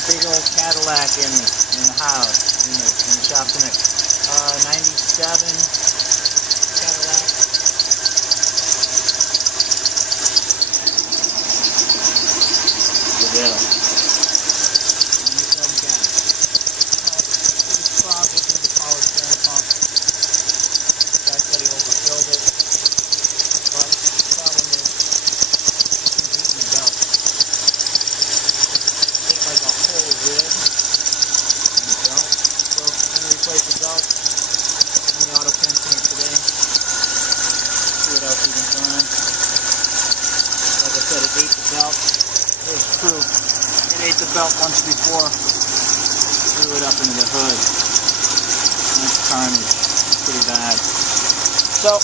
the big old Cadillac in the house, in the shop tonight. 97 Cadillac. DeVille. 97 Cadillac. It's problems with the power steering pump. The guy said he overfilled it. But the problem is, it's heating the belt. It's like a whole rib in the belt. So I'm going to replace the belt. I'm going to auto fencing it today. See what else we can find. Like I said, it ate the belt. There's proof. It ate the belt once before. Threw it up into the hood. That's carnage. It's pretty bad. So